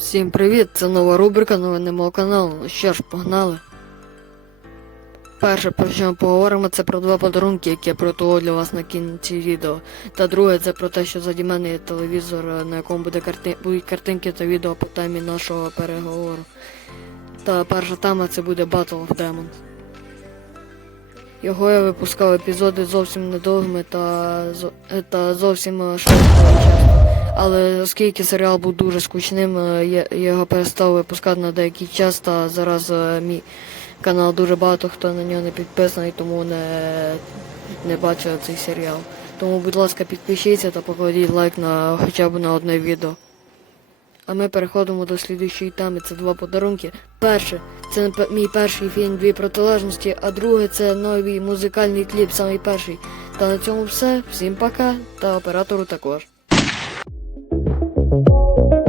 Всім привіт! Це нова рубрика новини мого каналу. Ну що ж, погнали. Перше, про що ми поговоримо, це про два подарунки, які я приготував для вас на кінці відео. Та друге, це про те, що заді мене є телевізор, на якому буде карти... будуть картинки та відео по темі нашого переговору. Та перша тема це буде Battle of Demons. Його я випускав епізоди зовсім недовгими та, та зовсім е, швидко. Але оскільки серіал був дуже скучним, е, я його перестав випускати на деякий час, та зараз е, мій канал дуже багато хто на нього не підписаний, тому не, не бачив цей серіал. Тому, будь ласка, підпишіться та покладіть лайк на хоча б на одне відео. А ми переходимо до слідуючої теми. Це два подарунки. Перше, це мій перший фільм Дві протилежності, а друге це новий музикальний кліп, самий перший. Та на цьому все. Всім пока та оператору також. thank you